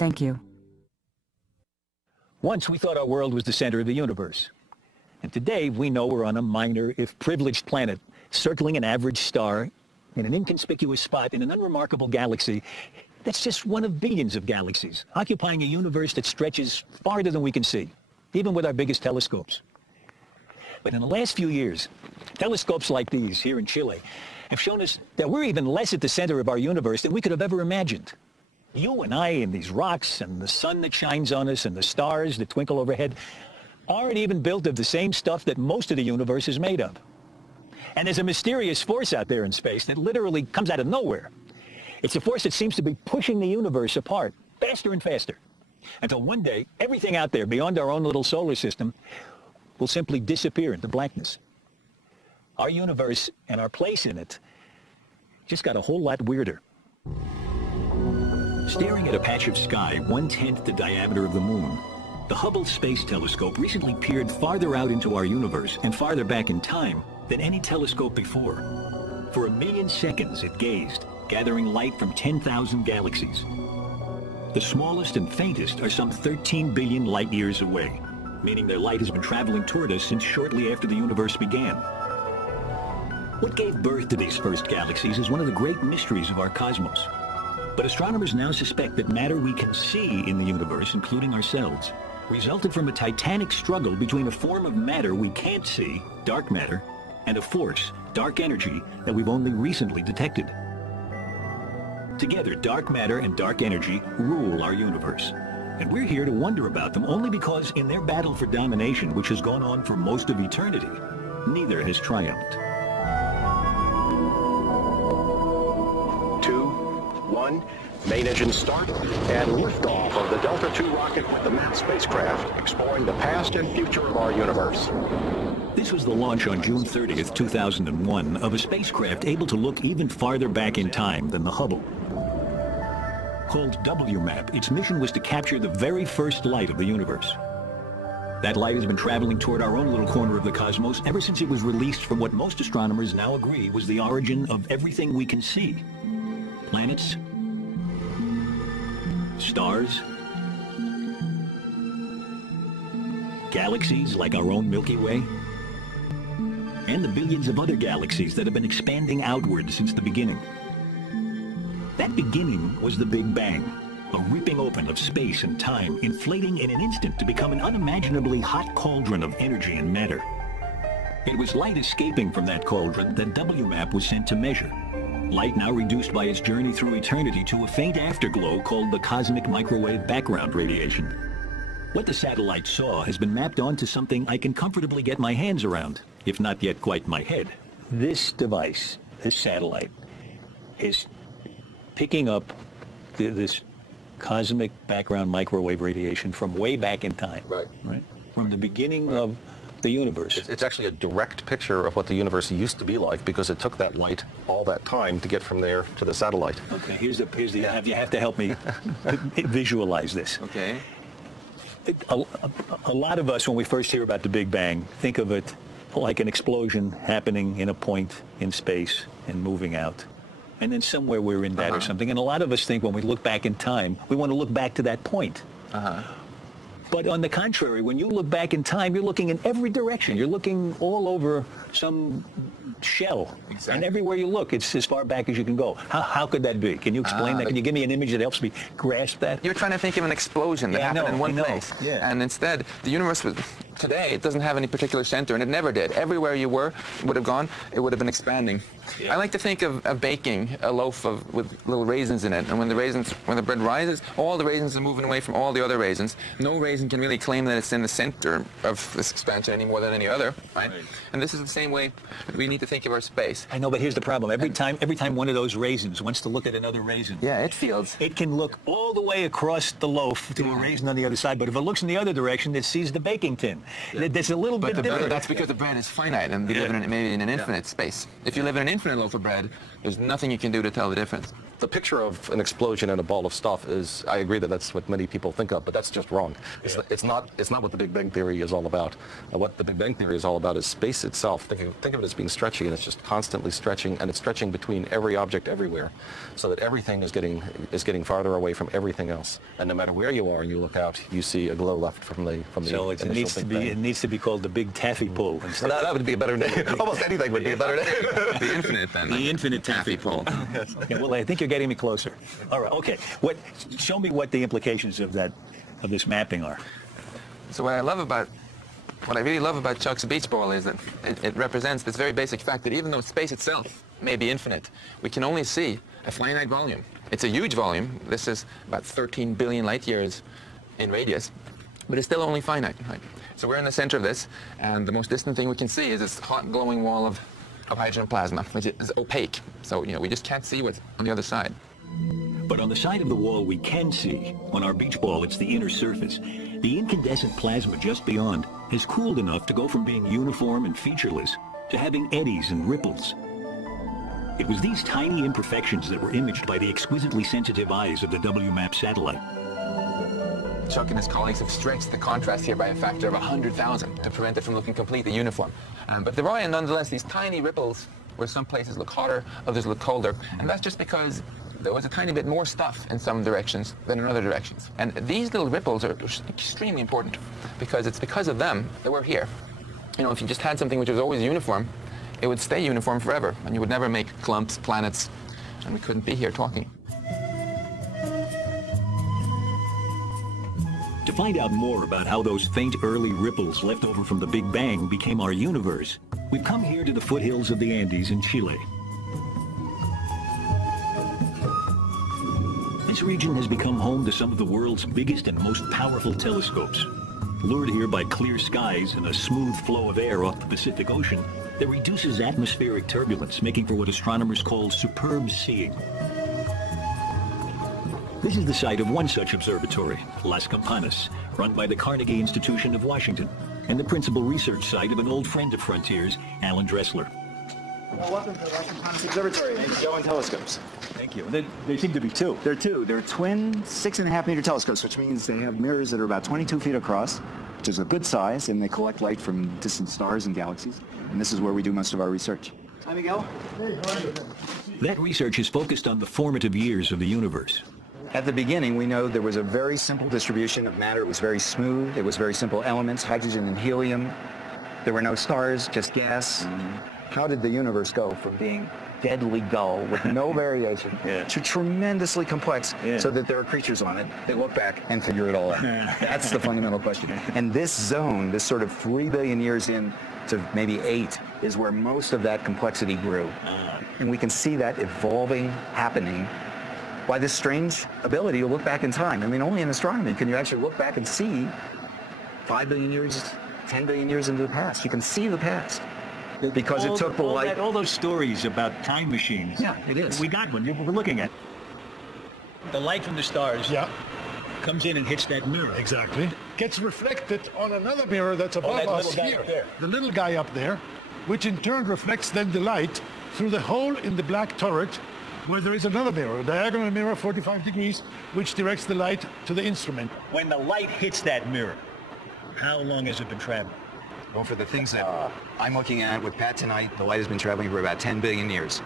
Thank you. Once we thought our world was the center of the universe. And today we know we're on a minor, if privileged planet, circling an average star in an inconspicuous spot in an unremarkable galaxy that's just one of billions of galaxies, occupying a universe that stretches farther than we can see, even with our biggest telescopes. But in the last few years, telescopes like these here in Chile have shown us that we're even less at the center of our universe than we could have ever imagined. You and I and these rocks and the sun that shines on us and the stars that twinkle overhead aren't even built of the same stuff that most of the universe is made of. And there's a mysterious force out there in space that literally comes out of nowhere. It's a force that seems to be pushing the universe apart faster and faster, until one day everything out there beyond our own little solar system will simply disappear into blackness. Our universe and our place in it just got a whole lot weirder. Staring at a patch of sky 1/10 the diameter of the moon, the Hubble Space Telescope recently peered farther out into our universe and farther back in time than any telescope before. For 1,000,000 seconds it gazed, gathering light from 10,000 galaxies. The smallest and faintest are some 13 billion light years away, meaning their light has been traveling toward us since shortly after the universe began. What gave birth to these first galaxies is one of the great mysteries of our cosmos. But astronomers now suspect that matter we can see in the universe, including ourselves, resulted from a titanic struggle between a form of matter we can't see, dark matter, and a force, dark energy, that we've only recently detected. Together, dark matter and dark energy rule our universe. And we're here to wonder about them only because in their battle for domination, which has gone on for most of eternity, neither has triumphed. 2, 1, main engine start, and liftoff of the Delta II rocket with the MAP spacecraft, exploring the past and future of our universe. This was the launch on June 30th, 2001, of a spacecraft able to look even farther back in time than the Hubble. Called WMAP, its mission was to capture the very first light of the universe. That light has been traveling toward our own little corner of the cosmos ever since it was released from what most astronomers now agree was the origin of everything we can see. Planets, stars, galaxies like our own Milky Way, and the billions of other galaxies that have been expanding outward since the beginning. That beginning was the Big Bang, a ripping open of space and time, inflating in an instant to become an unimaginably hot cauldron of energy and matter. It was light escaping from that cauldron that WMAP was sent to measure. Light now reduced by its journey through eternity to a faint afterglow called the cosmic microwave background radiation. What the satellite saw has been mapped onto something I can comfortably get my hands around, if not yet quite my head. This device, this satellite, is picking up this cosmic background microwave radiation from way back in time. Right? From the beginning of the universe. It's actually a direct picture of what the universe used to be like, because it took that light all that time to get from there to the satellite. Okay, you have to help me visualize this. Okay. A lot of us, when we first hear about the Big Bang, think of it like an explosion happening in a point in space and moving out. And then somewhere we're in that or something. And a lot of us think when we look back in time, we want to look back to that point. But on the contrary, when you look back in time, you're looking in every direction. You're looking all over some shell. Exactly. And everywhere you look, it's as far back as you can go. How could that be? Can you explain that? Can you give me an image that helps me grasp that? You're trying to think of an explosion that happened in one place. Yeah. And instead, the universe today, it doesn't have any particular center, and it never did. Everywhere you would have gone, it would have been expanding. Yeah. I like to think of baking a loaf with little raisins in it, and when the bread rises, all the raisins are moving away from all the other raisins. No raisin can really claim that it's in the center of this expansion any more than any other, right? And this is the same way we need to think of our space. I know, but here's the problem. Every time one of those raisins wants to look at another raisin, it can look all the way across the loaf to a raisin on the other side, but if it looks in the other direction, it sees the baking tin. There's a little bit different. That's because the bread is finite, and we live maybe in an infinite space. If you live in an infinite loaf of bread, there's nothing you can do to tell the difference. The picture of an explosion and a ball of stuff is, I agree that that's what many people think of, but that's just wrong. It's not what the Big Bang Theory is all about. What the Big Bang Theory is all about is space itself. Think of it as being stretchy, and it's just constantly stretching, and it's stretching between every object everywhere, so that everything is getting farther away from everything else. And no matter where you are and you look out, you see a glow left from the so it needs to be, it needs to be called the Big Taffy Pull. That would be a better name. Almost anything would be a better name. The infinite, then. The infinite Taffy Pull. Okay, well, I think you're getting me closer. All right. Okay. Show me what the implications of this mapping are. So what I really love about Chuck's beach ball is that it represents this very basic fact that even though space itself may be infinite, we can only see a finite volume. It's a huge volume. This is about 13 billion light years in radius, but it's still only finite. Right? So we're in the center of this, and the most distant thing we can see is this hot glowing wall of hydrogen plasma, which is opaque. So, we just can't see what's on the other side. But on the side of the wall we can see, on our beach ball, it's the inner surface. The incandescent plasma just beyond has cooled enough to go from being uniform and featureless to having eddies and ripples. It was these tiny imperfections that were imaged by the exquisitely sensitive eyes of the WMAP satellite. Chuck and his colleagues have stretched the contrast here by a factor of 100,000 to prevent it from looking completely uniform. But there are, nonetheless, these tiny ripples where some places look hotter, others look colder. And that's just because there was a tiny bit more stuff in some directions than in other directions. And these little ripples are extremely important because it's because of them that we're here. If you just had something which was always uniform, it would stay uniform forever, and you would never make clumps, planets, and we couldn't be here talking. To find out more about how those faint early ripples left over from the Big Bang became our universe, we've come here to the foothills of the Andes in Chile. This region has become home to some of the world's biggest and most powerful telescopes. Lured here by clear skies and a smooth flow of air off the Pacific Ocean that reduces atmospheric turbulence, making for what astronomers call superb seeing. This is the site of one such observatory, Las Campanas, run by the Carnegie Institution of Washington, and the principal research site of an old friend of Frontier's, Alan Dressler. Well, welcome to the Las Campanas Observatory. Going telescopes. Thank you. There seem to be two. There are two. They're twin 6.5-meter telescopes, which means they have mirrors that are about 22 feet across, which is a good size, and they collect light from distant stars and galaxies. And this is where we do most of our research. Hi, Miguel. Hey, how are you? That research is focused on the formative years of the universe. At the beginning, we know there was a very simple distribution of matter. It was very smooth. It was very simple elements, hydrogen and helium. There were no stars, just gas. How did the universe go from being deadly dull with no variation to tremendously complex so that there are creatures on it that look back and figure it all out? That's the fundamental question. And this zone, this sort of 3 billion years in to maybe 8, is where most of that complexity grew. And we can see that evolving, happening by this strange ability to look back in time. I mean, only in astronomy can you actually look back and see 5 billion years, 10 billion years into the past. You can see the past. Because it took the light. All those stories about time machines. Yeah, it is. We got one. We're looking at. The light from the stars comes in and hits that mirror. Exactly. Gets reflected on another mirror that's above us here. The little guy up there, which in turn reflects then the light through the hole in the black turret where there is another mirror, a diagonal mirror 45 degrees, which directs the light to the instrument. When the light hits that mirror, how long has it been traveling? Well, for the things that I'm looking at with Pat tonight, the light has been traveling for about 10 billion years.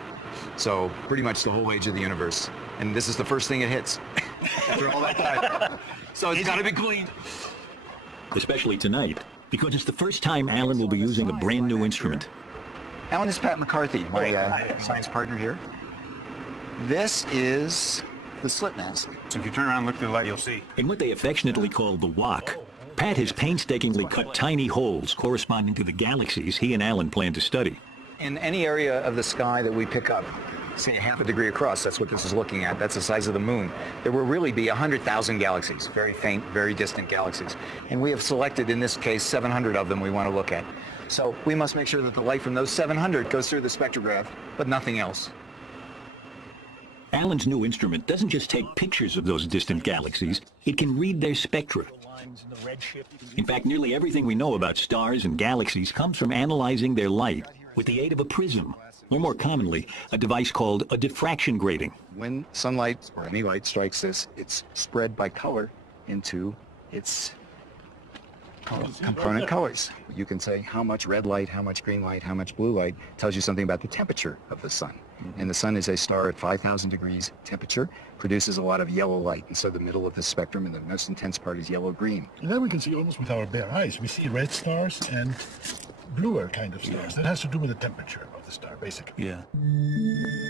So pretty much the whole age of the universe. And this is the first thing it hits after all that time. So it's got to be cleaned. Especially tonight, because it's the first time Alan will be using a brand new instrument. Alan is Pat McCarthy, my science partner here. This is the slit mask. So if you turn around and look through the light, you'll see. In what they affectionately call the walk, Pat has painstakingly cut tiny holes corresponding to the galaxies he and Alan plan to study. In any area of the sky that we pick up, say 1/2 degree across, that's what this is looking at, that's the size of the moon, there will really be 100,000 galaxies, very faint, very distant galaxies. And we have selected, in this case, 700 of them we want to look at. So we must make sure that the light from those 700 goes through the spectrograph, but nothing else. Alan's new instrument doesn't just take pictures of those distant galaxies, it can read their spectra. In fact, nearly everything we know about stars and galaxies comes from analyzing their light. with the aid of a prism, or more commonly, a device called a diffraction grating. When sunlight or any light strikes this, it's spread by color into its component colors. You can say how much red light, how much green light, how much blue light tells you something about the temperature of the sun. And the sun is a star at 5,000 degrees temperature, produces a lot of yellow light, and so the middle of the spectrum and the most intense part is yellow-green. And then we can see almost with our bare eyes. We see red stars and bluer kind of stars. That has to do with the temperature of the star, basically. Yeah.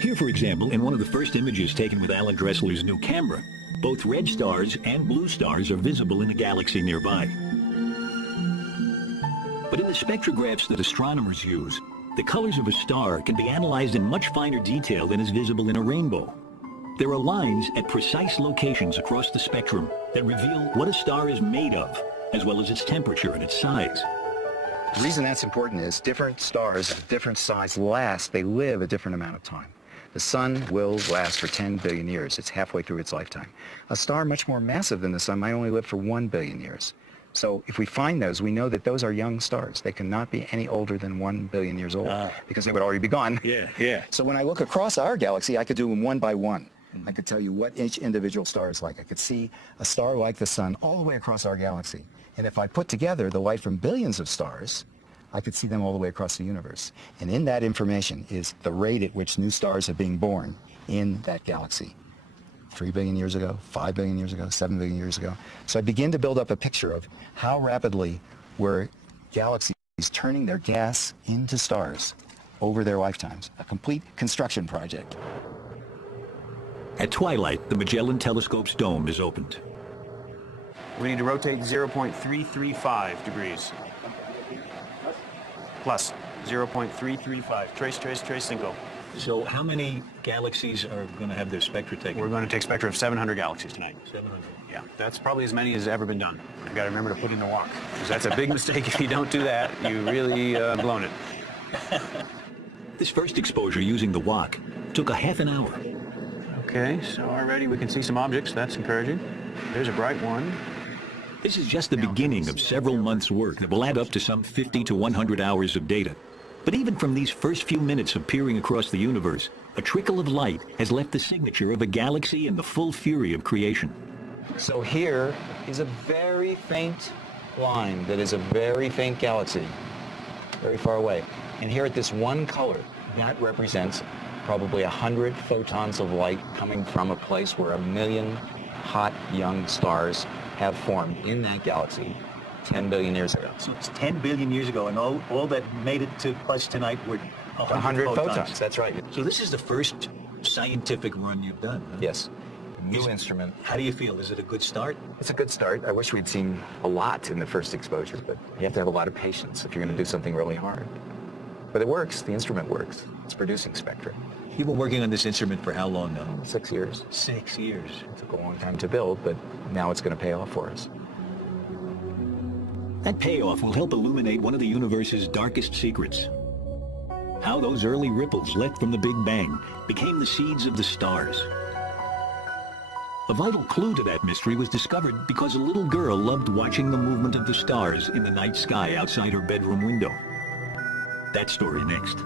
Here, for example, in one of the first images taken with Alan Dressler's new camera, both red stars and blue stars are visible in a galaxy nearby. But in the spectrographs that astronomers use, the colors of a star can be analyzed in much finer detail than is visible in a rainbow. There are lines at precise locations across the spectrum that reveal what a star is made of, as well as its temperature and its size. The reason that's important is different stars of different size they live a different amount of time. The sun will last for 10 billion years. It's halfway through its lifetime. A star much more massive than the sun might only live for 1 billion years. So if we find those, we know that those are young stars. They cannot be any older than 1 billion years old because they would already be gone. Yeah. So when I look across our galaxy, I could do them one by one. I could tell you what each individual star is like. I could see a star like the sun all the way across our galaxy. And if I put together the light from billions of stars, I could see them all the way across the universe. And in that information is the rate at which new stars are being born in that galaxy. 3 billion years ago, 5 billion years ago, 7 billion years ago. So I begin to build up a picture of how rapidly were galaxies turning their gas into stars over their lifetimes. A complete construction project. At twilight, the Magellan Telescope's dome is opened. We need to rotate 0.335 degrees. Plus 0.335. Trace, cinco. So how many galaxies are going to have their spectra taken? We're going to take spectra of 700 galaxies tonight. 700. Yeah, that's probably as many as ever been done. You got to remember to put in the walk, because that's a big mistake. If you don't do that, you really blown it. This first exposure using the wok took a half an hour. Okay, so already we can see some objects. That's encouraging. There's a bright one. This is just the beginning of several months' work that will add up to some 50 to 100 hours of data. But even from these first few minutes of peering across the universe, a trickle of light has left the signature of a galaxy in the full fury of creation. So here is a very faint line that is a very faint galaxy, very far away. And here at this one color, that represents probably 100 photons of light coming from a place where 1 million hot young stars have formed in that galaxy 10 billion years ago. So it's 10 billion years ago, and all that made it to us tonight were 100 photons. That's right. So this is the first scientific run you've done, huh? Yes. New instrument. How do you feel? Is it a good start? It's a good start. I wish we'd seen a lot in the first exposure, but you have to have a lot of patience if you're going to do something really hard. But it works. The instrument works. It's producing spectra. You've been working on this instrument for how long now? 6 years. 6 years. It took a long time to build, but now it's going to pay off for us. That payoff will help illuminate one of the universe's darkest secrets. How those early ripples left from the Big Bang became the seeds of the stars. A vital clue to that mystery was discovered because a little girl loved watching the movement of the stars in the night sky outside her bedroom window. That story next.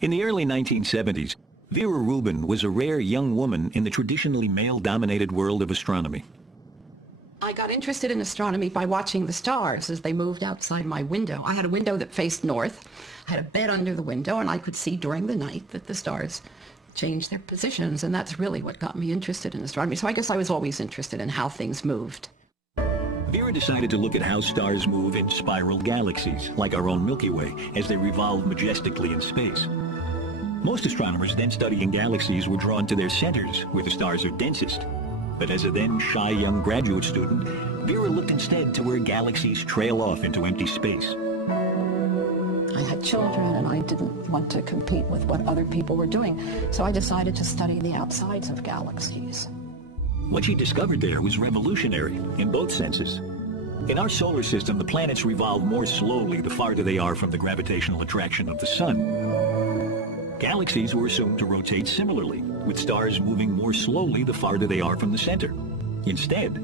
In the early 1970s, Vera Rubin was a rare young woman in the traditionally male-dominated world of astronomy. I got interested in astronomy by watching the stars as they moved outside my window. I had a window that faced north. I had a bed under the window, and I could see during the night that the stars changed their positions, and that's really what got me interested in astronomy. So I guess I was always interested in how things moved. Vera decided to look at how stars move in spiral galaxies, like our own Milky Way, as they revolve majestically in space. Most astronomers then studying galaxies were drawn to their centers, where the stars are densest. But as a then shy young graduate student, Vera looked instead to where galaxies trail off into empty space. I had children, and I didn't want to compete with what other people were doing, so I decided to study the outsides of galaxies. What she discovered there was revolutionary in both senses. In our solar system, the planets revolve more slowly the farther they are from the gravitational attraction of the sun. Galaxies were assumed to rotate similarly, with stars moving more slowly the farther they are from the center. Instead,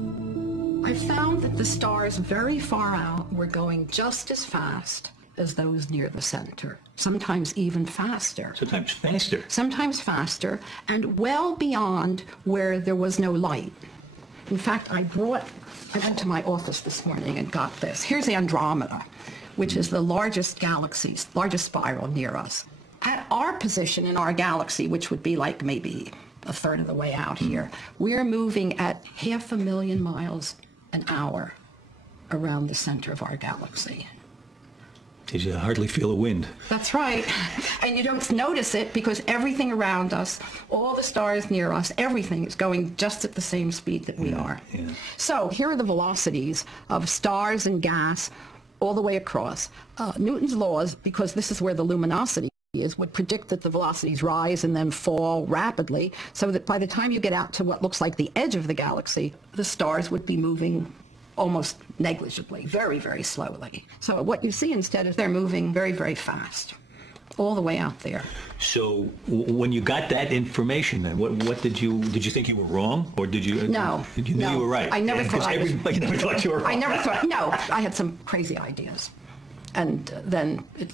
I found that the stars very far out were going just as fast as those near the center, sometimes even faster. sometimes faster. Sometimes faster, and well beyond where there was no light. In fact, I went to my office this morning and got this. Here's the Andromeda, which is the largest galaxy, largest spiral near us. At our position in our galaxy, which would be like maybe a third of the way out here, we're moving at 500,000 miles an hour around the center of our galaxy. Did you hardly feel a wind? That's right. And you don't notice it because everything around us, all the stars near us, everything is going just at the same speed that we are. Yeah. So here are the velocities of stars and gas all the way across. Newton's laws, because this is where the luminosity is, would predict that the velocities rise and then fall rapidly, so that by the time you get out to what looks like the edge of the galaxy, the stars would be moving almost negligibly, very, very slowly. So what you see instead is they're moving very, very fast, all the way out there. So when you got that information, then what did you think you were wrong, or did you? No. Did you know you were right? I never thought. Everybody never thought you were wrong. I never thought. No, I had some crazy ideas, and then it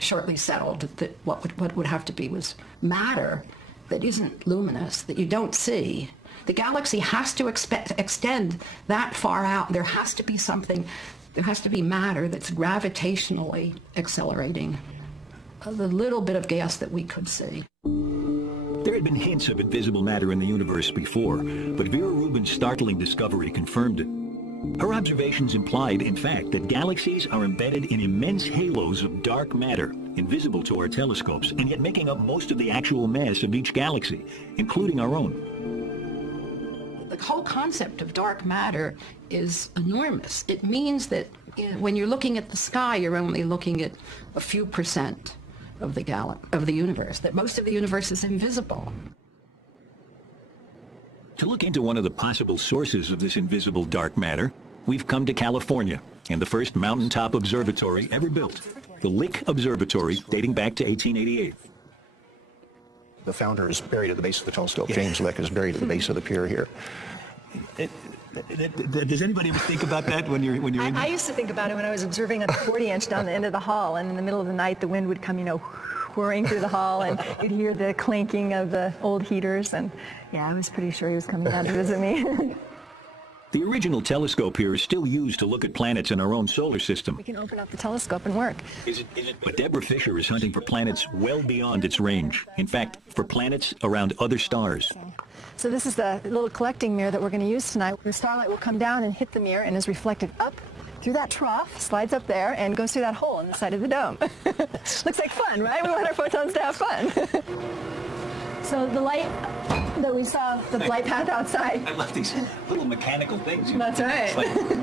shortly settled that what would have to be was matter that isn't luminous, that you don't see. The galaxy has to extend that far out. There has to be something, there has to be matter that's gravitationally accelerating the little bit of gas that we could see. There had been hints of invisible matter in the universe before, but Vera Rubin's startling discovery confirmed it. Her observations implied, in fact, that galaxies are embedded in immense halos of dark matter, invisible to our telescopes, and yet making up most of the actual mass of each galaxy, including our own. The whole concept of dark matter is enormous. It means that when you're looking at the sky, you're only looking at a few percent of the universe, that most of the universe is invisible. To look into one of the possible sources of this invisible dark matter, we've come to California and the first mountaintop observatory ever built, the Lick Observatory, dating back to 1888. The founder is buried at the base of the telescope. James Lick is buried at the base of the pier here. Does anybody ever think about that when you're in? I used to think about it when I was observing at the 40-inch down the end of the hall, and in the middle of the night the wind would come, whirring through the hall, and you'd hear the clanking of the old heaters, and yeah, I was pretty sure he was coming down to visit me. The original telescope here is still used to look at planets in our own solar system. We can open up the telescope and work. But Deborah Fisher is hunting for planets well beyond its range. In fact, for planets around other stars. So this is the little collecting mirror that we're going to use tonight. The starlight will come down and hit the mirror and is reflected up through that trough, slides up there, and goes through that hole in the side of the dome. Looks like fun, right? We want our photons to have fun. So the light that we saw, the light path outside. I love these little mechanical things. That's right.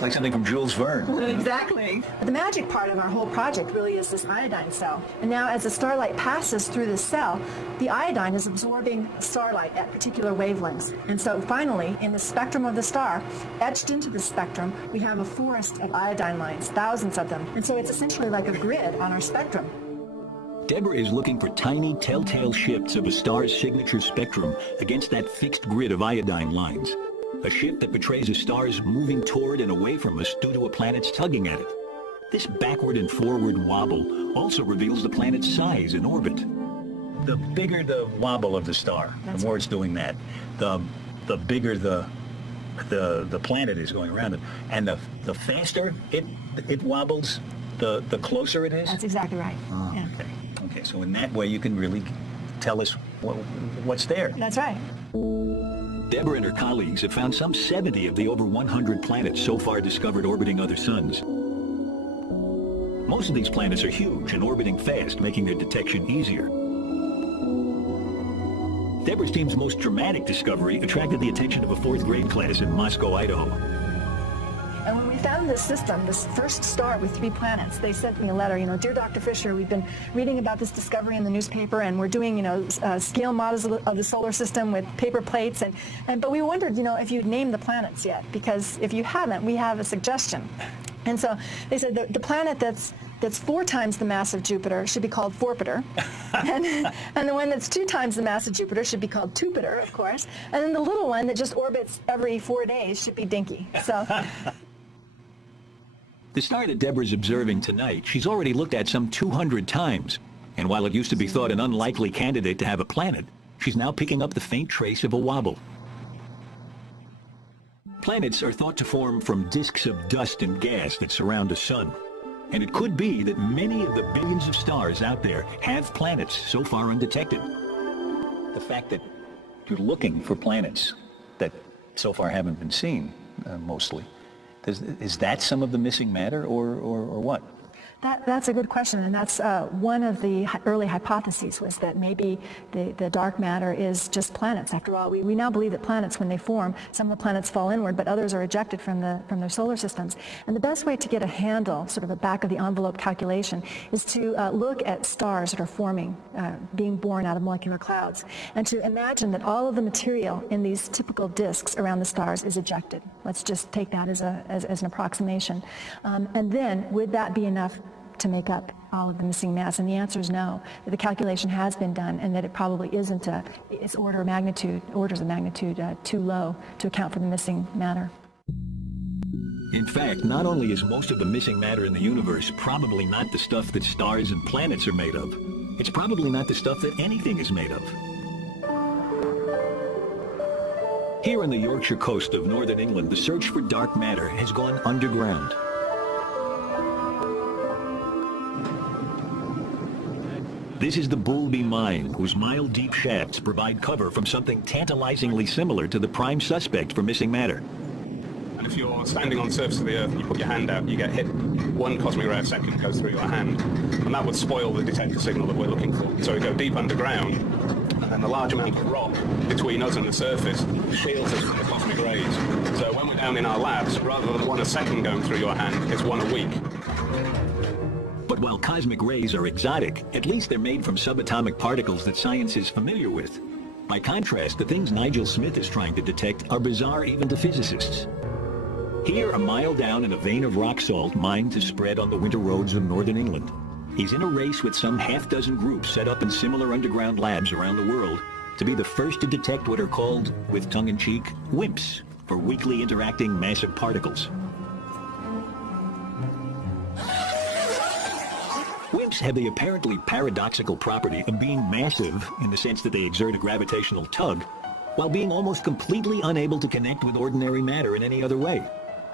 Like something from Jules Verne. Exactly. But the magic part of our whole project really is this iodine cell. And now as the starlight passes through the cell, the iodine is absorbing starlight at particular wavelengths. And so finally, in the spectrum of the star, etched into the spectrum, we have a forest of iodine lines, thousands of them. And so it's essentially like a grid on our spectrum. Deborah is looking for tiny telltale shifts of a star's signature spectrum against that fixed grid of iodine lines. A shift that betrays a star's moving toward and away from us due to a planet's tugging at it. This backward and forward wobble also reveals the planet's size and orbit. The bigger the wobble of the star, the more it's doing that, the bigger the planet is going around it. And the faster it wobbles, the closer it is? That's exactly right. Oh, yeah. Okay, so in that way you can really tell us what's there. That's right. Deborah and her colleagues have found some 70 of the over 100 planets so far discovered orbiting other suns. Most of these planets are huge and orbiting fast, making their detection easier. Deborah's team's most dramatic discovery attracted the attention of a 4th grade class in Moscow, Idaho. And when we found this system, this first star with 3 planets. They sent me a letter, dear Dr. Fisher, we've been reading about this discovery in the newspaper, and we're doing, scale models of the solar system with paper plates, but we wondered, if you'd named the planets yet, because if you haven't, we have a suggestion. And so they said the planet that's 4 times the mass of Jupiter should be called Forpiter, and the one that's 2 times the mass of Jupiter should be called Tupiter, of course, and then the little one that just orbits every 4 days should be Dinky. So. The star that Deborah's observing tonight, she's already looked at some 200 times, and while it used to be thought an unlikely candidate to have a planet, she's now picking up the faint trace of a wobble. Planets are thought to form from disks of dust and gas that surround the sun. And it could be that many of the billions of stars out there have planets so far undetected. The fact that you're looking for planets that so far haven't been seen, mostly, is that some of the missing matter or what? That's a good question, and that's one of the early hypotheses, was that maybe the dark matter is just planets. After all, we now believe that planets, when they form, some of the planets fall inward, but others are ejected from their solar systems. And the best way to get a handle, sort of a back-of-the-envelope calculation, is to look at stars that are forming, being born out of molecular clouds, and to imagine that all of the material in these typical disks around the stars is ejected. Let's just take that as an approximation. And then, would that be enough to make up all of the missing mass? And the answer is no. That the calculation has been done, and that it probably isn't it's orders of magnitude too low to account for the missing matter. In fact, not only is most of the missing matter in the universe probably not the stuff that stars and planets are made of, it's probably not the stuff that anything is made of. Here on the Yorkshire coast of northern England, the search for dark matter has gone underground. This is the Boulby Mine, whose mile-deep shafts provide cover from something tantalizingly similar to the prime suspect for missing matter. And if you're standing on the surface of the Earth and you put your hand out, you get hit, 1 cosmic ray a second goes through your hand, and that would spoil the detector signal that we're looking for. So we go deep underground, and then the large amount of rock between us and the surface shields us from the cosmic rays. So when we're down in our labs, rather than 1 a second going through your hand, it's 1 a week. But while cosmic rays are exotic, at least they're made from subatomic particles that science is familiar with. By contrast, the things Nigel Smith is trying to detect are bizarre even to physicists. Here, a mile down in a vein of rock salt mined to spread on the winter roads of northern England, he's in a race with some half-dozen groups set up in similar underground labs around the world to be the first to detect what are called, with tongue-in-cheek, WIMPs, for weakly interacting massive particles. WIMPs have the apparently paradoxical property of being massive in the sense that they exert a gravitational tug, while being almost completely unable to connect with ordinary matter in any other way.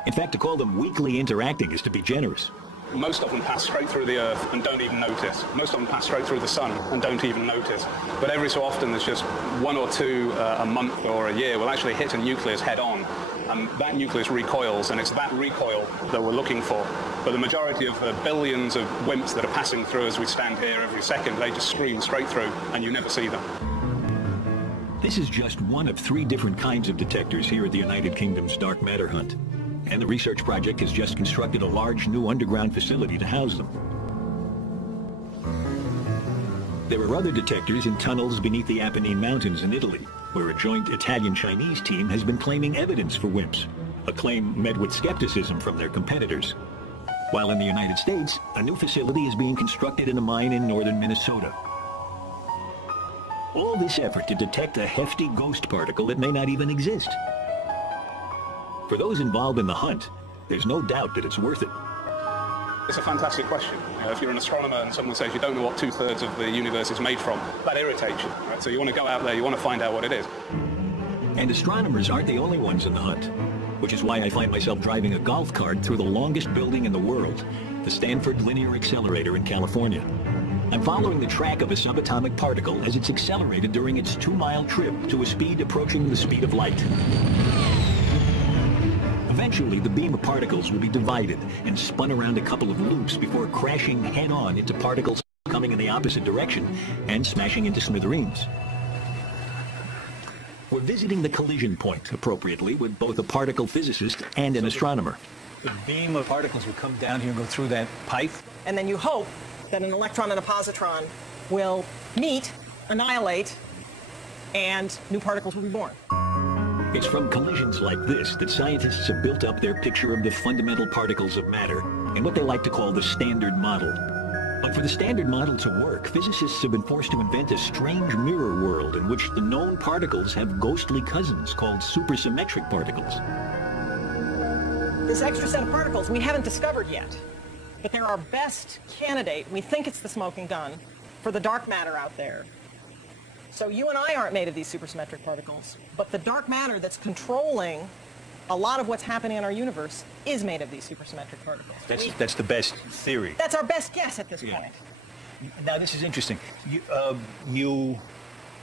In fact, to call them weakly interacting is to be generous. Most of them pass straight through the Earth and don't even notice. Most of them pass straight through the Sun and don't even notice. But every so often there's just 1 or 2 a month or a year will actually hit a nucleus head on, and that nucleus recoils, and it's that recoil that we're looking for. But the majority of the billions of WIMPs that are passing through as we stand here every second, they just scream straight through and you never see them. This is just one of 3 different kinds of detectors here at the United Kingdom's dark matter hunt. And the research project has just constructed a large new underground facility to house them. There are other detectors in tunnels beneath the Apennine Mountains in Italy, where a joint Italian-Chinese team has been claiming evidence for WIMPs, a claim met with skepticism from their competitors. While in the United States, a new facility is being constructed in a mine in northern Minnesota. All this effort to detect a hefty ghost particle that may not even exist. For those involved in the hunt, there's no doubt that it's worth it. It's a fantastic question. If you're an astronomer and someone says you don't know what 2/3 of the universe is made from, that irritates you. Right? So you want to go out there, you want to find out what it is. And astronomers aren't the only ones in the hunt, which is why I find myself driving a golf cart through the longest building in the world, the Stanford Linear Accelerator in California. I'm following the track of a subatomic particle as it's accelerated during its 2-mile trip to a speed approaching the speed of light. Eventually, the beam of particles will be divided and spun around a couple of loops before crashing head-on into particles coming in the opposite direction and smashing into smithereens. We're visiting the collision point, appropriately, with both a particle physicist and an astronomer. the beam of particles will come down here and go through that pipe. And then you hope that an electron and a positron will meet, annihilate, and new particles will be born. It's from collisions like this that scientists have built up their picture of the fundamental particles of matter and what they like to call the Standard Model. But for the Standard Model to work, physicists have been forced to invent a strange mirror world in which the known particles have ghostly cousins called supersymmetric particles. This extra set of particles we haven't discovered yet, but they're our best candidate. We think it's the smoking gun for the dark matter out there. So you and I aren't made of these supersymmetric particles, but the dark matter that's controlling a lot of what's happening in our universe is made of these supersymmetric particles. That's the best theory. That's our best guess at this point. Now, this is interesting. You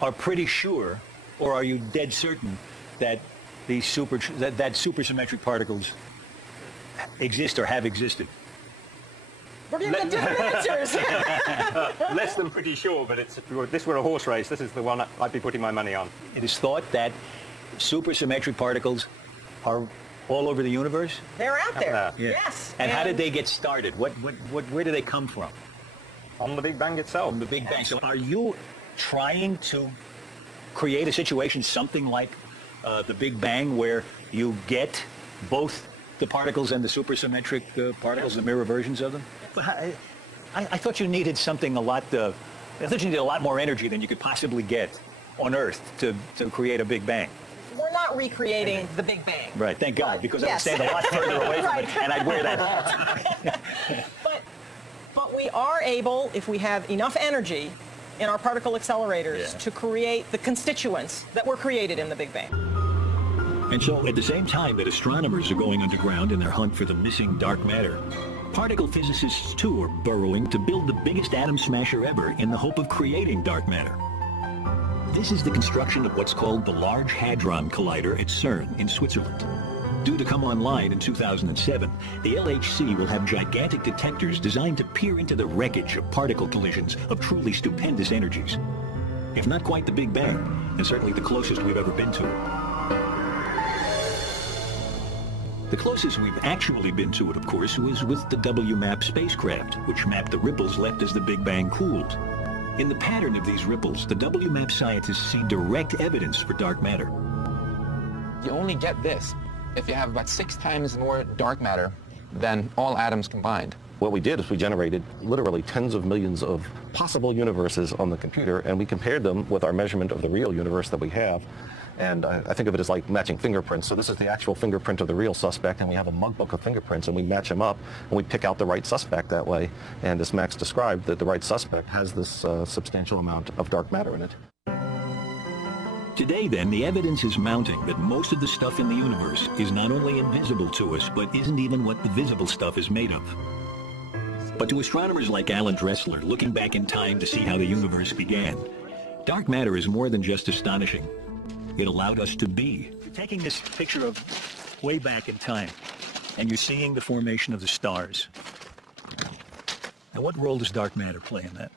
are pretty sure, or are you dead certain, that these supersymmetric particles exist or have existed? We're going to get different answers. Less than pretty sure, but if this were a horse race, this is the one I'd be putting my money on. It is thought that supersymmetric particles are all over the universe? They're out there, yeah. Yes. And how did they get started? Where do they come from? On the Big Bang itself. From the Big Bang. So are you trying to create a situation something like the Big Bang where you get both the particles and the supersymmetric particles, the mirror versions of them? But I thought you needed something I thought you needed a lot more energy than you could possibly get on Earth to create a Big Bang. We're not recreating the Big Bang. Right, thank God, because I would stand a lot further away from it, and I'd wear that hat. But we are able, if we have enough energy in our particle accelerators, to create the constituents that were created in the Big Bang. And so, at the same time that astronomers are going underground in their hunt for the missing dark matter, particle physicists too are burrowing to build the biggest atom smasher ever in the hope of creating dark matter. This is the construction of what's called the Large Hadron Collider at CERN in Switzerland. Due to come online in 2007, the LHC will have gigantic detectors designed to peer into the wreckage of particle collisions of truly stupendous energies. If not quite the Big Bang, and certainly the closest we've ever been to it. The closest we've actually been to it, of course, was with the WMAP spacecraft, which mapped the ripples left as the Big Bang cooled. In the pattern of these ripples, the WMAP scientists see direct evidence for dark matter. You only get this if you have about 6 times more dark matter than all atoms combined. What we did is we generated literally tens of millions of possible universes on the computer, and we compared them with our measurement of the real universe that we have. And I think of it as like matching fingerprints. So this is the actual fingerprint of the real suspect, and we have a mug book of fingerprints, and we match them up, and we pick out the right suspect that way. And as Max described, that the right suspect has this substantial amount of dark matter in it. Today, then, the evidence is mounting that most of the stuff in the universe is not only invisible to us, but isn't even what the visible stuff is made of. But to astronomers like Alan Dressler, looking back in time to see how the universe began, dark matter is more than just astonishing. It allowed us to be. You're taking this picture of way back in time, and you're seeing the formation of the stars. Now, what role does dark matter play in that?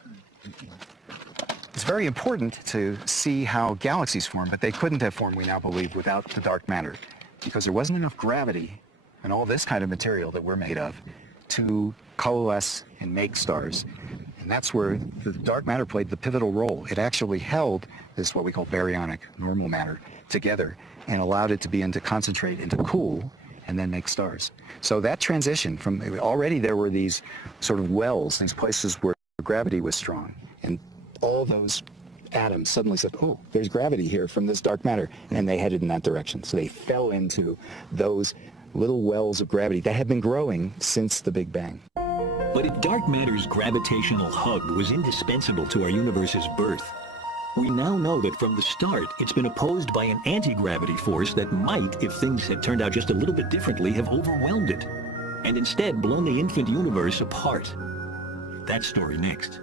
It's very important to see how galaxies form, but they couldn't have formed, we now believe, without the dark matter, because there wasn't enough gravity and all this kind of material that we're made of to coalesce and make stars. And that's where the dark matter played the pivotal role. It actually held this, what we call baryonic normal matter, together and allowed it to begin to concentrate into cool and then make stars. So that transition from, already there were these sort of wells, these places where gravity was strong, and all those atoms suddenly said, oh, there's gravity here from this dark matter, and they headed in that direction. So they fell into those little wells of gravity that had been growing since the Big Bang. But if dark matter's gravitational hug was indispensable to our universe's birth, we now know that from the start it's been opposed by an anti-gravity force that might, if things had turned out just a little bit differently, have overwhelmed it, and instead blown the infant universe apart. That story next.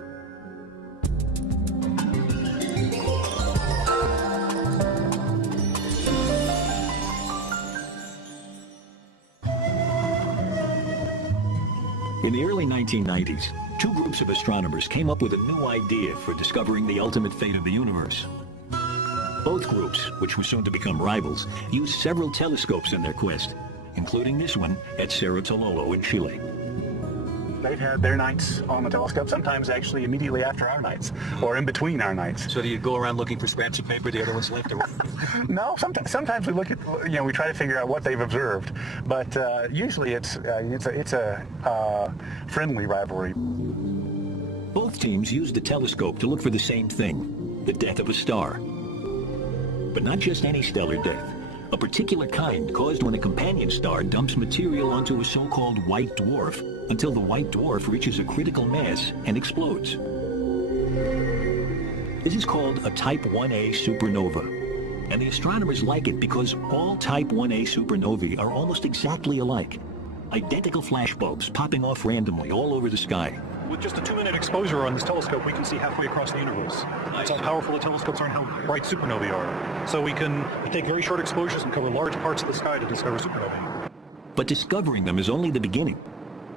In the early 1990s, 2 groups of astronomers came up with a new idea for discovering the ultimate fate of the universe. Both groups, which were soon to become rivals, used several telescopes in their quest, including this one at Cerro Tololo in Chile. They've had their nights on the telescope, sometimes actually immediately after our nights, or in between our nights. So do you go around looking for scraps of paper the other one's left? Or No, sometimes we look at, we try to figure out what they've observed, but usually it's a friendly rivalry. Both teams used the telescope to look for the same thing, the death of a star. But not just any stellar death. A particular kind caused when a companion star dumps material onto a so-called white dwarf until the white dwarf reaches a critical mass and explodes. This is called a Type 1a supernova, and the astronomers like it because all Type 1a supernovae are almost exactly alike. Identical flashbulbs popping off randomly all over the sky. With just a 2-minute exposure on this telescope, we can see halfway across the universe. That's how powerful the telescopes are and how bright supernovae are. So we can take very short exposures and cover large parts of the sky to discover supernovae. But discovering them is only the beginning.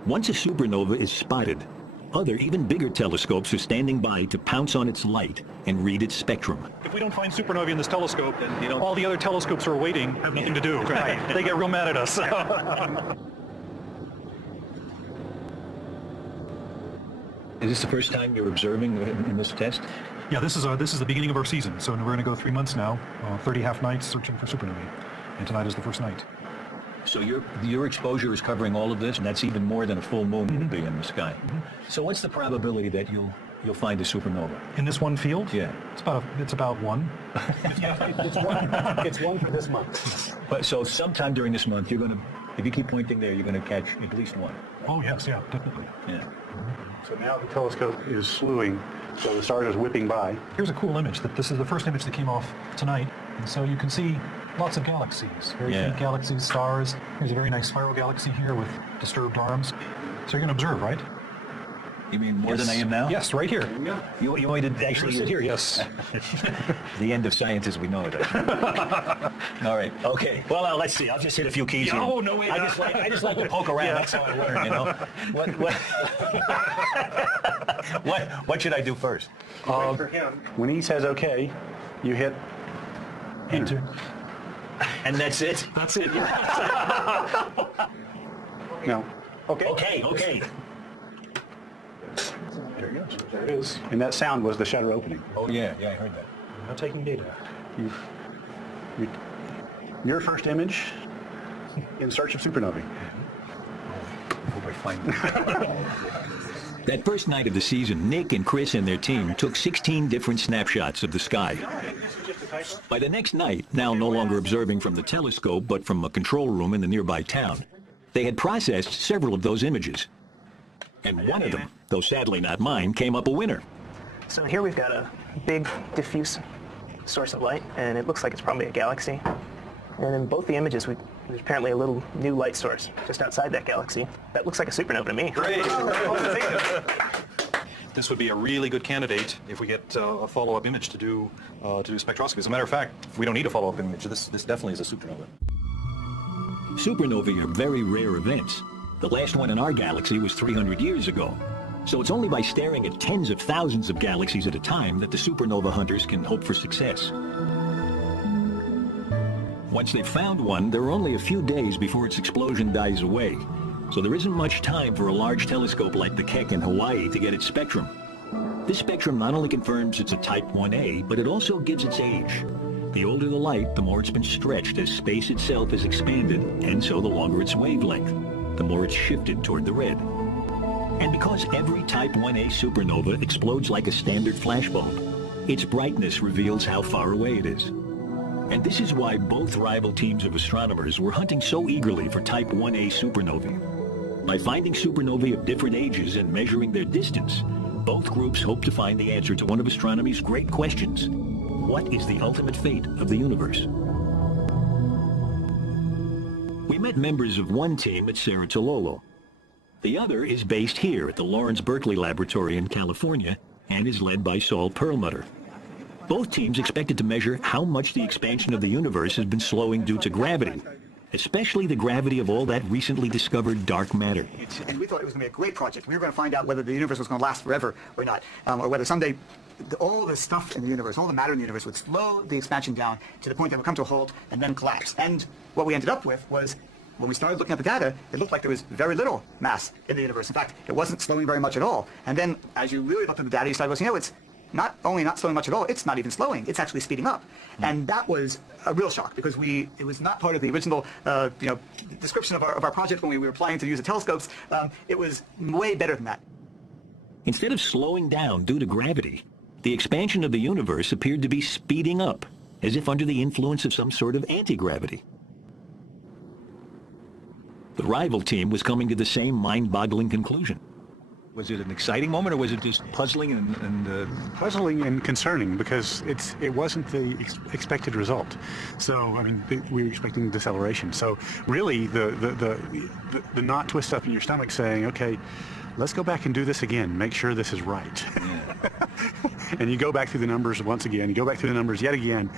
Once a supernova is spotted, other, even bigger telescopes are standing by to pounce on its light and read its spectrum. If we don't find supernovae in this telescope, then all the other telescopes who are waiting have nothing to do. Right. They get real mad at us. Is this the first time you're observing in this test? Yeah, this is the beginning of our season. So we're going to go 3 months now, 30 half nights searching for supernovae. And tonight is the first night. So your exposure is covering all of this, and that's even more than a full moon would be in the sky. So what's the probability that you'll find a supernova? In this one field? Yeah. It's about 1. It's 1 for this month. But so sometime during this month, you're going to, if you keep pointing there, you're going to catch at least 1. Oh yes, yeah, definitely. Yeah. So now the telescope is slewing, so the stars are whipping by. Here's a cool image. This is the first image that came off tonight. And so you can see lots of galaxies, very faint galaxies, stars. Here's a very nice spiral galaxy here with disturbed arms. So you're going to observe, right? You mean more than I am now? Yes, right here. You want me to actually sit here? Yes. The end of science as we know it. All right. Okay. Well, let's see. I'll just hit a few keys here. Oh, no, wait. I just like to poke around. That's how I learn, you know. What should I do first? When he says OK, you hit enter. And that's it? That's it. No. Okay. Okay. There it goes. There it is. And that sound was the shutter opening. Oh, yeah, I heard that. I'm not taking data. Your first image in search of supernovae. That first night of the season, Nick and Chris and their team took 16 different snapshots of the sky. By the next night, now no longer observing from the telescope, but from a control room in the nearby town, they had processed several of those images. And one of them, though sadly not mine, came up a winner. So here we've got a big diffuse source of light, and it looks like it's probably a galaxy. And in both the images, there's apparently a little new light source just outside that galaxy. That looks like a supernova to me. Great. This would be a really good candidate if we get a follow-up image to do spectroscopy. As a matter of fact, we don't need a follow-up image. This definitely is a supernova. Supernovae are very rare events. The last one in our galaxy was 300 years ago. So it's only by staring at tens of thousands of galaxies at a time that the supernova hunters can hope for success. Once they've found one, there are only a few days before its explosion dies away. So there isn't much time for a large telescope like the Keck in Hawaii to get its spectrum. This spectrum not only confirms it's a Type 1a, but it also gives its age. The older the light, the more it's been stretched as space itself has expanded, and so the longer its wavelength, the more it's shifted toward the red. And because every Type 1a supernova explodes like a standard flashbulb, its brightness reveals how far away it is. And this is why both rival teams of astronomers were hunting so eagerly for Type 1a supernovae. By finding supernovae of different ages and measuring their distance, both groups hope to find the answer to one of astronomy's great questions. What is the ultimate fate of the universe? We met members of one team at Cerro Tololo. The other is based here at the Lawrence Berkeley Laboratory in California and is led by Saul Perlmutter. Both teams expected to measure how much the expansion of the universe has been slowing due to gravity, especially the gravity of all that recently discovered dark matter. And we thought it was going to be a great project. We were going to find out whether the universe was going to last forever or not, or whether someday all the stuff in the universe, all the matter in the universe would slow the expansion down to the point that it would come to a halt and then collapse. And what we ended up with was when we started looking at the data, it looked like there was very little mass in the universe. In fact, it wasn't slowing very much at all. And then, as you really looked at the data, you started going, it's not only not slowing much at all, it's not even slowing. It's actually speeding up. And that was a real shock, because it was not part of the original description of our project when we were planning to use the telescopes. It was way better than that. Instead of slowing down due to gravity, the expansion of the universe appeared to be speeding up, as if under the influence of some sort of anti-gravity. The rival team was coming to the same mind-boggling conclusion. Was it an exciting moment, or was it just puzzling and puzzling and concerning, because it wasn't the expected result. So I mean, we were expecting deceleration. So really, the knot twist up in your stomach, saying, okay, let's go back and do this again. Make sure this is right. Yeah. And you go back through the numbers once again. You go back through the numbers yet again.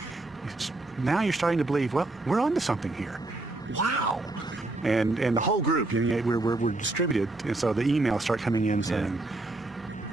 Now you're starting to believe, well, we're onto something here. Wow. And the whole group, we're distributed, and so the emails start coming in saying,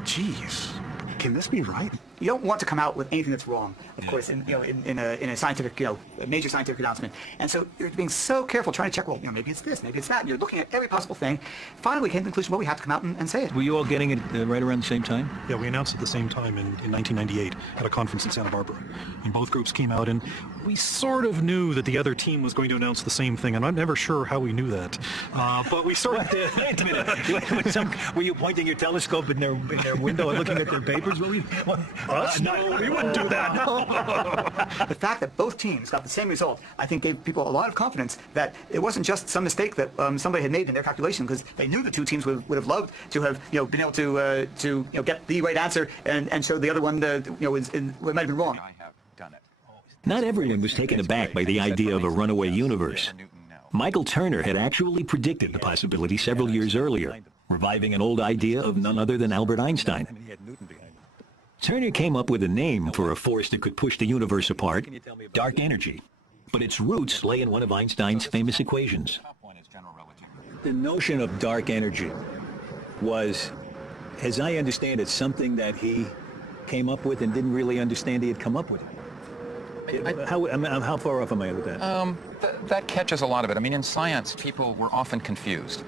geez, can this be right? You don't want to come out with anything that's wrong, of course, in a scientific, a major scientific announcement. And so you're being so careful, trying to check, well, maybe it's this, maybe it's that. And you're looking at every possible thing. Finally, we came to the conclusion, well, we have to come out and say it. Were you all getting it right around the same time? Yeah, we announced at the same time in 1998 at a conference in Santa Barbara. And both groups came out, and we sort of knew that the other team was going to announce the same thing, and I'm never sure how we knew that. But we sort of did. Wait a minute. Were you pointing your telescope in their window and looking at their papers? Us? No, we wouldn't do that. No. The fact that both teams got the same result, I think, gave people a lot of confidence that it wasn't just some mistake that somebody had made in their calculation, because they knew the two teams would have loved to have been able to get the right answer and show the other one might have been wrong. Not everyone was taken aback by the idea of a runaway universe. Michael Turner had actually predicted the possibility several years earlier, reviving an old idea of none other than Albert Einstein. Turner came up with a name for a force that could push the universe apart, dark energy. But its roots lay in one of Einstein's famous equations. The notion of dark energy was, as I understand it, something that he came up with and didn't really understand he had come up with it. How far off am I with that? That catches a lot of it. I mean, in science, people were often confused.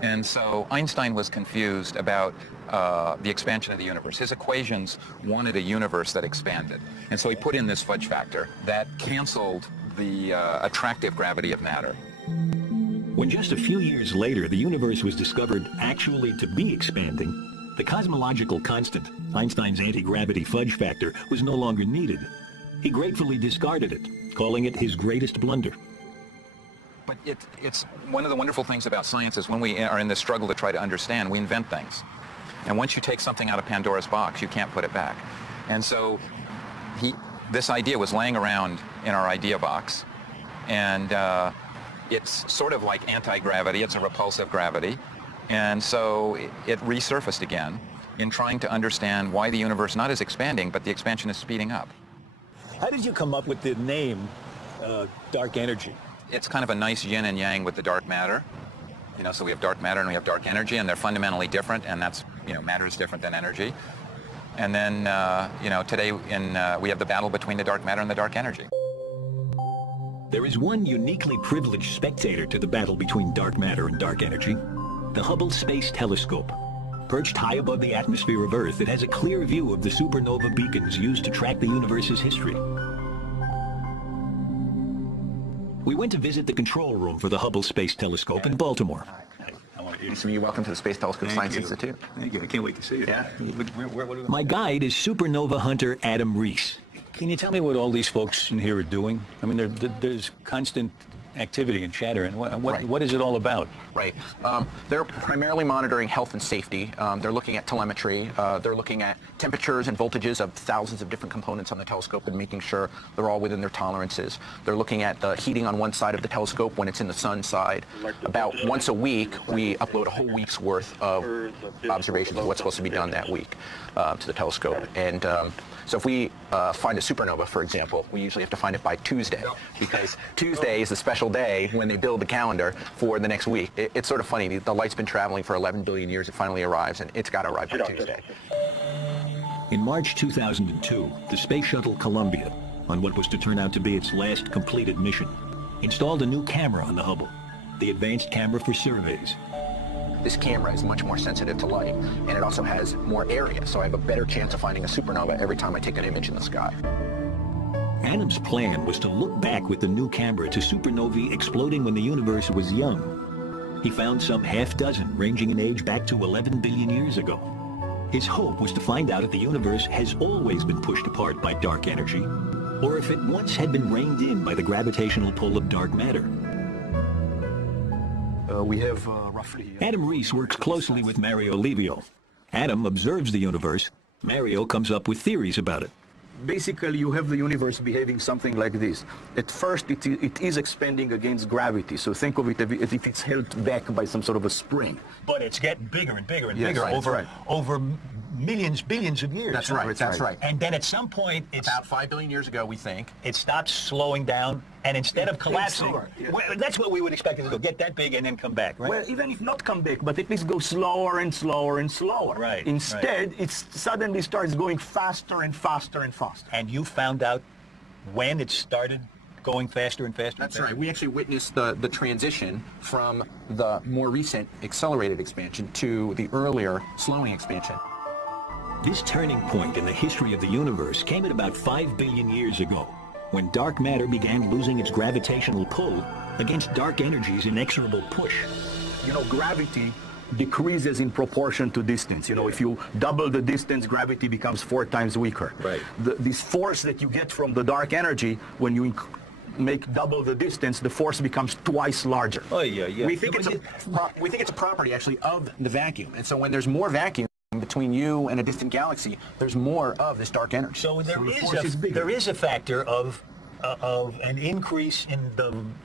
And so Einstein was confused about the expansion of the universe. His equations wanted a universe that expanded. And so he put in this fudge factor that canceled the attractive gravity of matter. When just a few years later the universe was discovered actually to be expanding, the cosmological constant, Einstein's anti-gravity fudge factor, was no longer needed. He gratefully discarded it, calling it his greatest blunder. But it's one of the wonderful things about science is when we are in this struggle to try to understand, we invent things. And once you take something out of Pandora's box, you can't put it back. And so this idea was laying around in our idea box, and it's sort of like anti-gravity. It's a repulsive gravity. And so it resurfaced again in trying to understand why the universe not is expanding, but the expansion is speeding up. How did you come up with the name dark energy? It's kind of a nice yin and yang with the dark matter. So we have dark matter and we have dark energy, and they're fundamentally different, and that's, matter is different than energy. And then, today we have the battle between the dark matter and the dark energy. There is one uniquely privileged spectator to the battle between dark matter and dark energy, the Hubble Space Telescope. Perched high above the atmosphere of Earth, it has a clear view of the supernova beacons used to track the universe's history. We went to visit the control room for the Hubble Space Telescope in Baltimore. So you're welcome to the Space Telescope Science Institute. Thank you. I can't wait to see you. Yeah. My guide is supernova hunter Adam Reese. Can you tell me what all these folks in here are doing? I mean, there's constant activity and chatter, and what is it all about? Right. They're primarily monitoring health and safety. They're looking at telemetry. They're looking at temperatures and voltages of thousands of different components on the telescope and making sure they're all within their tolerances. They're looking at the heating on one side of the telescope when it's in the sun side. About once a week, we upload a whole week's worth of observations of what's supposed to be done that week to the telescope. And so if we find a supernova, for example, we usually have to find it by Tuesday, because Tuesday is a special day when they build the calendar for the next week. It's sort of funny. The light's been traveling for 11 billion years. It finally arrives, and it's got to arrive by Tuesday. In March 2002, the Space Shuttle Columbia, on what was to turn out to be its last completed mission, installed a new camera on the Hubble. the advanced camera for surveys. This camera is much more sensitive to light, and it also has more area, so I have a better chance of finding a supernova every time I take an image in the sky. Adam's plan was to look back with the new camera to supernovae exploding when the universe was young. He found some half-dozen, ranging in age back to 11 billion years ago. His hope was to find out if the universe has always been pushed apart by dark energy, or if it once had been reined in by the gravitational pull of dark matter. We have roughly... Adam Rees works closely with Mario Livio. Adam observes the universe. Mario comes up with theories about it. Basically, you have the universe behaving something like this. At first, it is expanding against gravity, so think of it as if it's held back by some sort of a spring. But it's getting bigger and bigger and Yes, bigger right, over millions, billions of years. That's right, that's right. And then at some point, it's about 5 billion years ago, we think. It stops slowing down, and instead of collapsing, slower, yeah. well, that's what we would expect it to do, get that big and then come back, right? Well, even if not come back, but at least go slower and slower and slower. Right. Instead, it suddenly starts going faster and faster and faster. And you found out when it started going faster and faster? That's right. We actually witnessed the transition from the more recent accelerated expansion to the earlier slowing expansion. This turning point in the history of the universe came at about 5 billion years ago, when dark matter began losing its gravitational pull against dark energy's inexorable push. You know, gravity decreases in proportion to distance. You know, if you double the distance, gravity becomes 4 times weaker. Right. This force that you get from the dark energy, when you make double the distance, the force becomes twice larger. Oh, yeah, yeah. We think it's a property, actually, of the vacuum. And so when there's more vacuum between you and a distant galaxy, there's more of this dark energy. So there is a factor of an increase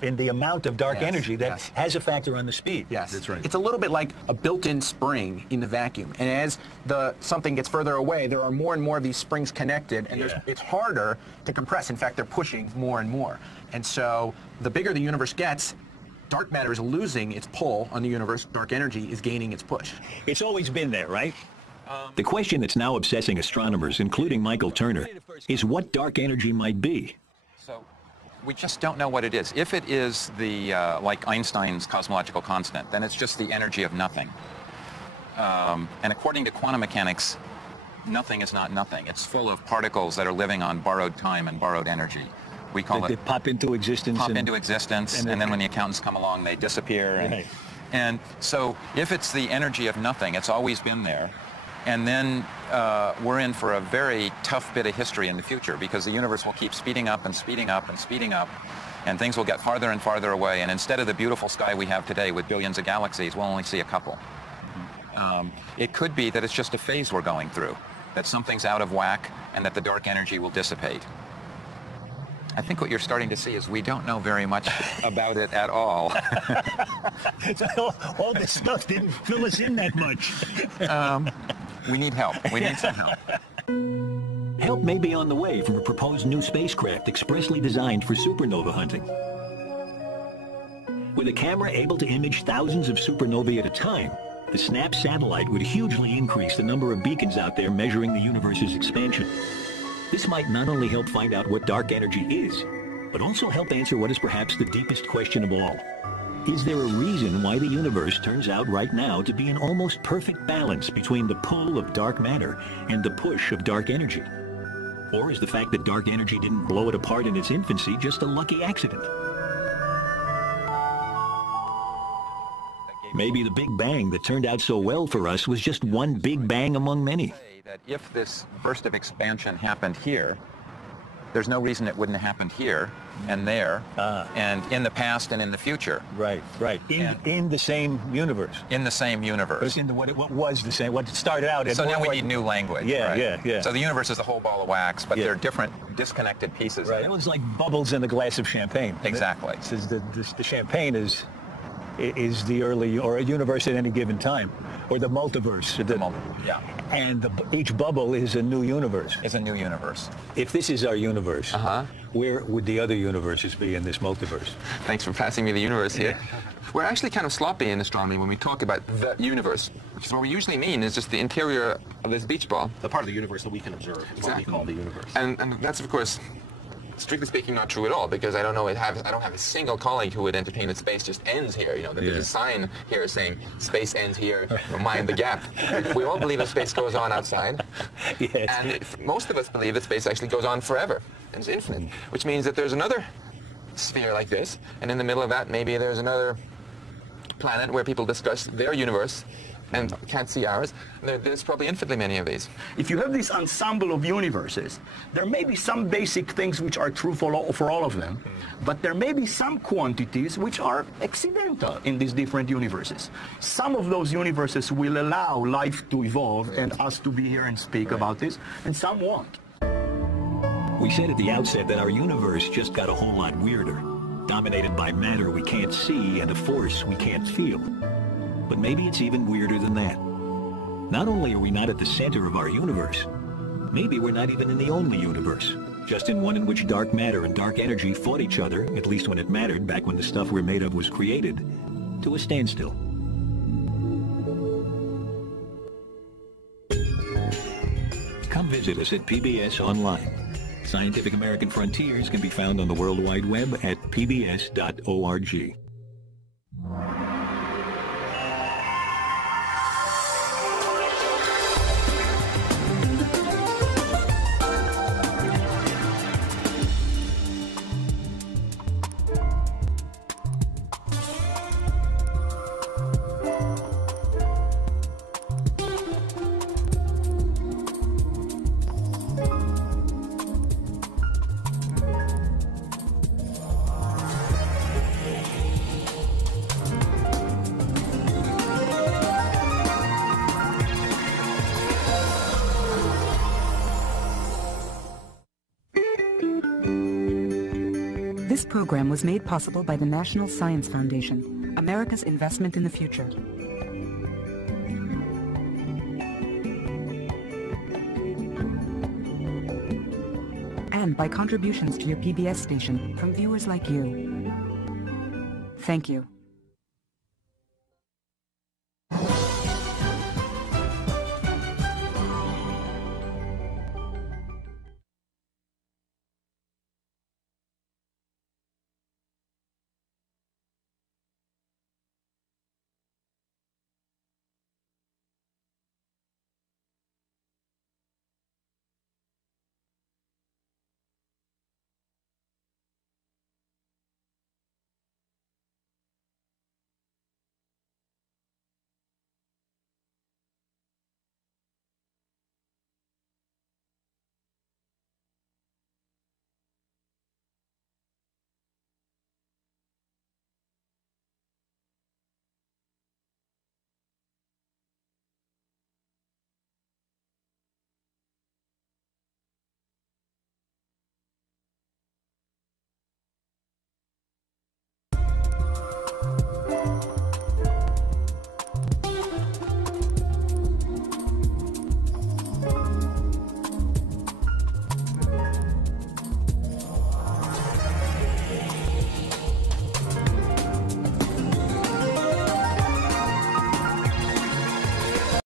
in the amount of dark energy that has a factor on the speed. Yes, that's right. It's a little bit like a built-in spring in the vacuum, and as something gets further away, there are more and more of these springs connected, and it's harder to compress. In fact, they're pushing more and more. And so the bigger the universe gets, dark matter is losing its pull on the universe. Dark energy is gaining its push. It's always been there, right? The question that's now obsessing astronomers, including Michael Turner, is what dark energy might be. So we just don't know what it is. If it is the like Einstein's cosmological constant, then it's just the energy of nothing. And according to quantum mechanics, nothing is not nothing. It's full of particles that are living on borrowed time and borrowed energy. We call it... They pop into existence. And then when the accountants come along, they disappear. And so if it's the energy of nothing, it's always been there. And then we're in for a very tough bit of history in the future, because the universe will keep speeding up and speeding up and speeding up, and things will get farther and farther away. And instead of the beautiful sky we have today with billions of galaxies, we'll only see a couple. It could be that it's just a phase we're going through, that something's out of whack and that the dark energy will dissipate. I think what you're starting to see is we don't know very much about it at all. All this stuff didn't fill us in that much. We need help. We need some help. Help may be on the way from a proposed new spacecraft expressly designed for supernova hunting. With a camera able to image thousands of supernovae at a time, the SNAP satellite would hugely increase the number of beacons out there measuring the universe's expansion. This might not only help find out what dark energy is, but also help answer what is perhaps the deepest question of all. Is there a reason why the universe turns out right now to be an almost perfect balance between the pull of dark matter and the push of dark energy? Or is the fact that dark energy didn't blow it apart in its infancy just a lucky accident? Maybe the Big Bang that turned out so well for us was just one big bang among many. That if this burst of expansion happened here, there's no reason it wouldn't have happened here and there and in the past and in the future. Right. In the same universe. In the same universe. What was the same, what started out. So now we need new language. Yeah. So the universe is a whole ball of wax, but they're different disconnected pieces. Right. It was like bubbles in a glass of champagne. Exactly. The champagne is the early, or a universe at any given time, or the multiverse. Yeah. And each bubble is a new universe. Is a new universe. If this is our universe, where would the other universes be in this multiverse? Thanks for passing me the universe here. We're actually kind of sloppy in astronomy when we talk about the universe, because what we usually mean is just the interior of this beach ball. The part of the universe that we can observe is what we call the universe. And that's, of course, strictly speaking, not true at all, because I don't have a single colleague who would entertain that space just ends here. You know, that there's a sign here saying space ends here, mind the gap. We all believe that space goes on outside, and most of us believe that space actually goes on forever. It's infinite, which means that there's another sphere like this, and in the middle of that, maybe there's another planet where people discuss their universe and can't see ours. There's probably infinitely many of these. If you have this ensemble of universes, there may be some basic things which are true for all of them, but there may be some quantities which are accidental in these different universes. Some of those universes will allow life to evolve and us to be here and speak about this, and some won't. We said at the outset that our universe just got a whole lot weirder, dominated by matter we can't see and a force we can't feel. But maybe it's even weirder than that. Not only are we not at the center of our universe, maybe we're not even in the only universe, just in one in which dark matter and dark energy fought each other, at least when it mattered, back when the stuff we're made of was created, to a standstill. Come visit us at PBS Online. Scientific American Frontiers can be found on the World Wide Web at pbs.org. This program was made possible by the National Science Foundation, America's investment in the future. And by contributions to your PBS station from viewers like you. Thank you.